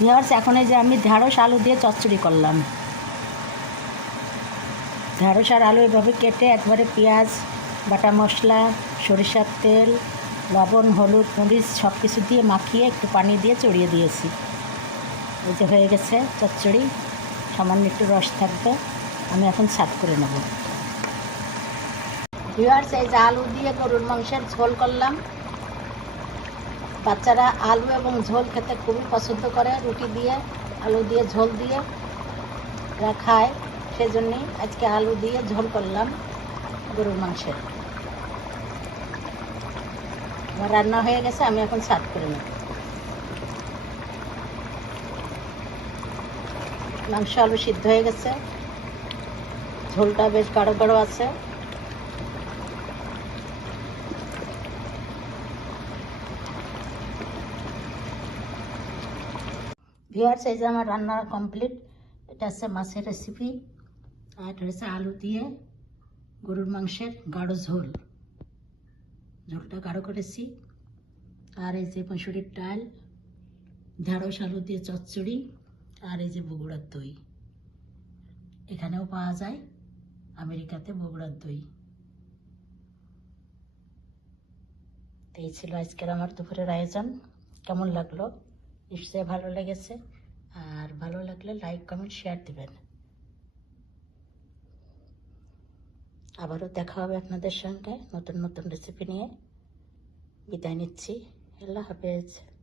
Viewers এখন এই যে আমি ঢ্যাঁড়স আলু দিয়ে চচ্চড়ি করলাম। ঢ্যাঁড়স আর আলু এভাবে কেটে একবারে পেঁয়াজ, বাটা মশলা, সরিষার তেল, লবণ, হলুদ, মরিচ সব কিছু দিয়ে মাখিয়ে একটু পানি দিয়ে চড়িয়ে দিয়েছি। এই যে হয়ে গেছে চচ্চড়ি, সামান্য একটু রস থাকবে, আমি এখন সার্ভ করে নেব। ভিওয়ার্স এই যে আলু দিয়ে গরুর মাংসের ঝোল করলাম। বাচ্চারা আলু এবং ঝোল খেতে খুবই পছন্দ করে, রুটি দিয়ে, আলু দিয়ে ঝোল দিয়ে ওরা খায়। সেজন্যই আজকে আলু দিয়ে ঝোল করলাম গরুর মাংসের। আমার রান্না হয়ে গেছে, আমি এখন সার্ভ করে নেব। মাংস আলু সিদ্ধ হয়ে গেছে। ঝোলটা বেশ গাঢ় গাঢ় আছে। ভিওয়ার্স এই যে আমার রান্না কমপ্লিট এটা হচ্ছে মাছের রেসিপি আর এটা হচ্ছে আলু দিয়ে গরুর মাংসের গাঢ় ঝোল। ঝোলটা গাঢ় করেছি। আর এই যে মসুরির ডাল, ঢেঁড়স, আলু দিয়ে চচ্চড়ি, আর এই যে বগুড়ার দই। এখানেও পাওয়া যায় আমেরিকাতে বগুড়ার দই। এই ছিল আজকের আমার দুপুরের আয়োজন। কেমন লাগল? নিশ্চয়ই ভালো লেগেছে। আর ভালো লাগলে লাইক কমেন্ট শেয়ার দেবেন। আবারও দেখা হবে আপনাদের সঙ্গে নতুন নতুন রেসিপি নিয়ে। বিদায় নিচ্ছি। আল্লাহ হাফেজ।